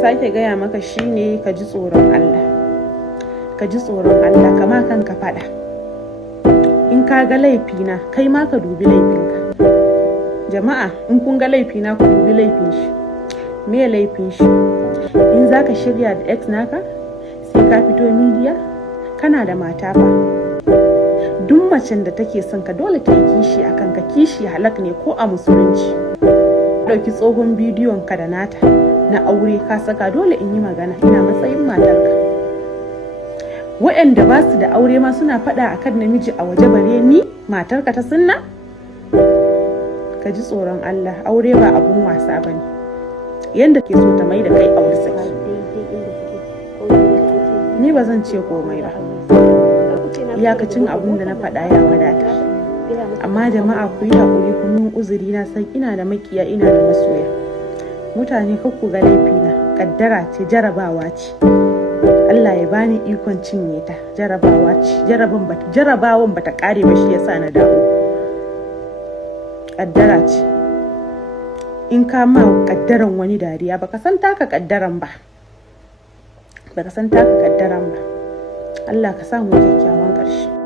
sake gaya maka shine ka ji tsoron Allah. Ka ji tsoron Allah, kama kanka faɗa. In ka ga laifina, kai ma ka dubi laifinka. Jama'a, in kun ga laifina ku dubi laifin shi. Me laifin shi? In za ka shirya da ex naka, sai ka fito midiya, kana da mata fa. Duk macen da take son ka dole ta yi kishi a kanka. Kishi halak ne ko a musulunci. Ɗauki tsohon bidiyon ka da nata na aure ka saka, dole in yi magana, ina matsayin matarka. Waɗanda ba su da aure ma suna faɗa akan namiji a waje, bare ni matarka ta sunna. Ka ji tsoron Allah, aure ba abun wasa bane. Yanda ke so ta mai da kai aure saki, ni ba zan ce komai ba. Iyakacin abun da na faɗa ya wadata. Amma jama'a ku yi haƙuri, ku mun uzuri, na san ina da makiya, ina da masoya. Mutane kar ku ga laifina, kaddara ce, jarabawa ce. Allah ya bani ikon cinye ta, jarabawa ce. Jarabawan bata kare ba, shi yasa na dawo. Kaddara ce. In ka ma kaddaran wani dariya, baka san taka kaddaran ba. Allah ka sa mu kyakkyawan ƙarshe.